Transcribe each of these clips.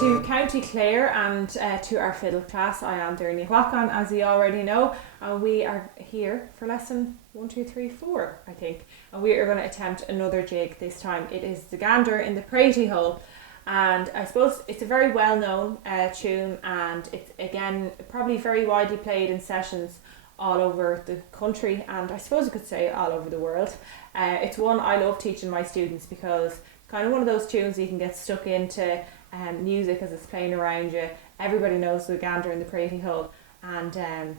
to County Clare and to our fiddle class. I am Doireann Ní Ghlacáin, as you already know, and we are here for lesson 1, 2, 3, 4, I think. And we are going to attempt another jig this time. It is the Gander in the Pratie Hole, and I suppose it's a very well-known tune, and it's again probably very widely played in sessions all over the country, and I suppose I could say all over the world. It's one I love teaching my students because it's kind of one of those tunes you can get stuck into music as it's playing around you. Everybody knows the Gander in the Pratie Hole, and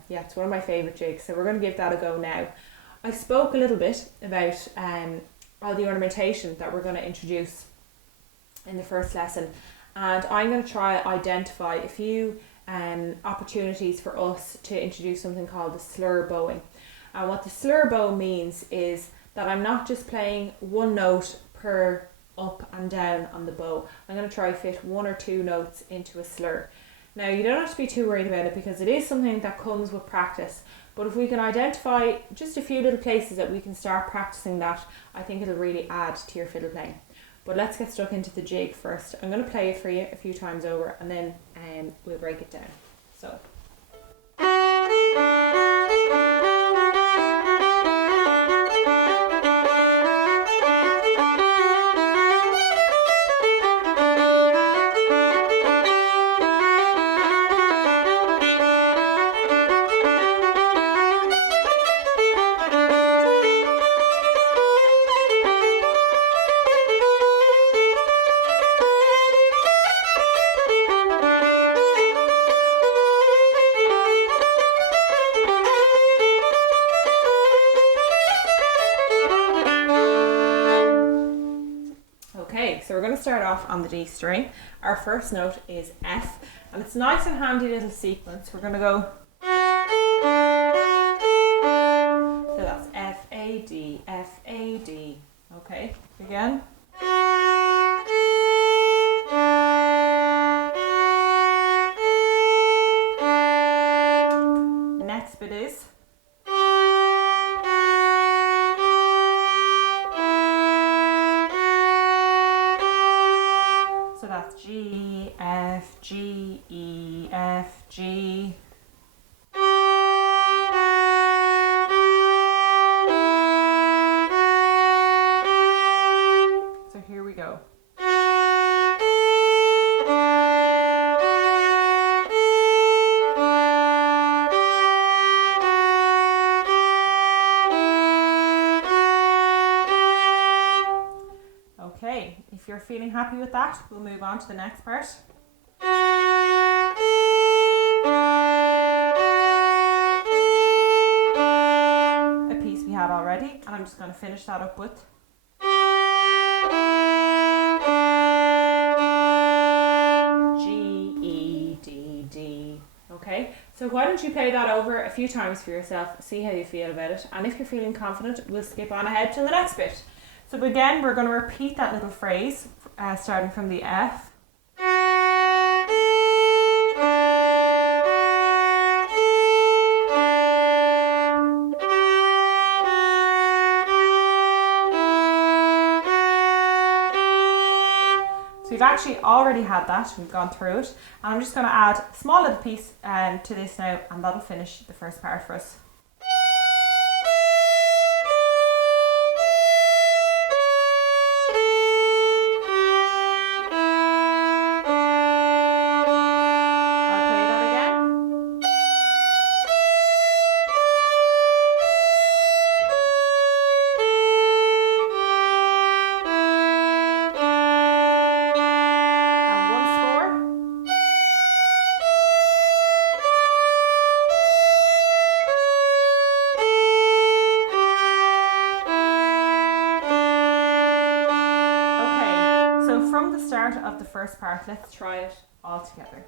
yeah, it's one of my favourite jigs, so we're going to give that a go now. I spoke a little bit about all the ornamentation that we're going to introduce in the first lesson, and I'm going to try identify a few opportunities for us to introduce something called the Slur Bowing. And what the Slur Bow means is that I'm not just playing one note per up and down on the bow. I'm going to try fit 1 or 2 notes into a slur. Now, you don't have to be too worried about it because it is something that comes with practice, but if we can identify just a few little places that we can start practicing that, I think it'll really add to your fiddle playing. But let's get stuck into the jig first. I'm going to play it for you a few times over, and then we'll break it down. So. So we're going to start off on the D string. Our first note is F, and it's a nice and handy little sequence. We're going to go, so that's F, A, D, F, A, D. Okay, again. The next bit is G, F, G, E, F, G. So here we go. Okay, if you're feeling happy with that, we'll move on to the next part. A piece we had already, and I'm just going to finish that up with G, E, D, D. Okay, so why don't you play that over a few times for yourself, see how you feel about it, and if you're feeling confident, we'll skip on ahead to the next bit. So again, we're going to repeat that little phrase, starting from the F. So we've actually already had that, we've gone through it, and I'm just going to add a small little piece to this now, and that'll finish the first part for us. From the start of the first part, let's try it all together.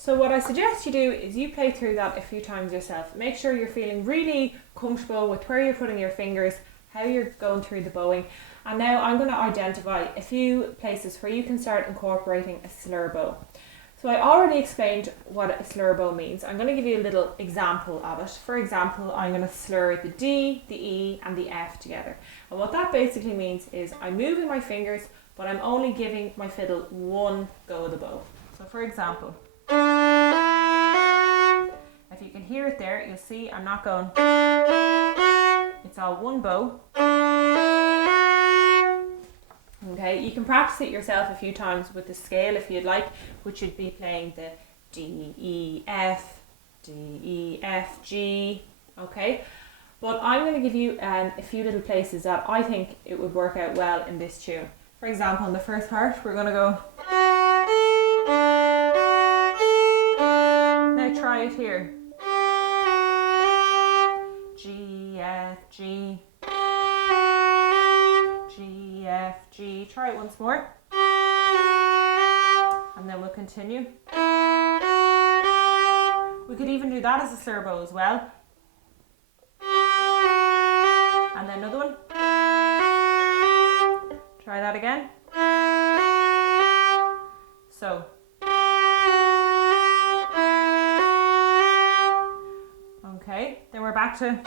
so what I suggest you do is you play through that a few times yourself. Make sure you're feeling really comfortable with where you're putting your fingers, how you're going through the bowing. And now I'm going to identify a few places where you can start incorporating a slur bow. So I already explained what a slur bow means. I'm going to give you a little example of it. For example, I'm going to slur the D, the E and the F together. And what that basically means is I'm moving my fingers, but I'm only giving my fiddle one go of the bow. So for example, if you can hear it there, you'll see I'm not going, it's all one bow. Okay, you can practice it yourself a few times with the scale if you'd like, which would be playing the D, E, F, D, E, F, G, okay? But I'm going to give you a few little places that I think it would work out well in this tune. For example, in the first part, we're going to go. Now try it here. G, F, G. G, F, G. Try it once more. And then we'll continue. We could even do that as a slur bow as well. And then another one. Try that again. So. Okay, then we're back to.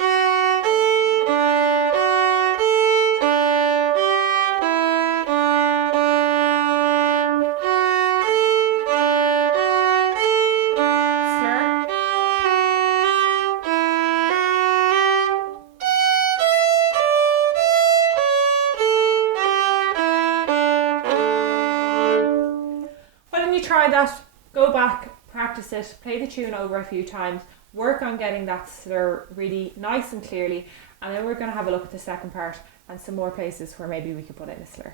Try that, go back, practice it, play the tune over a few times, work on getting that slur really nice and clearly, and then we're going to have a look at the second part and some more places where maybe we could put in a slur.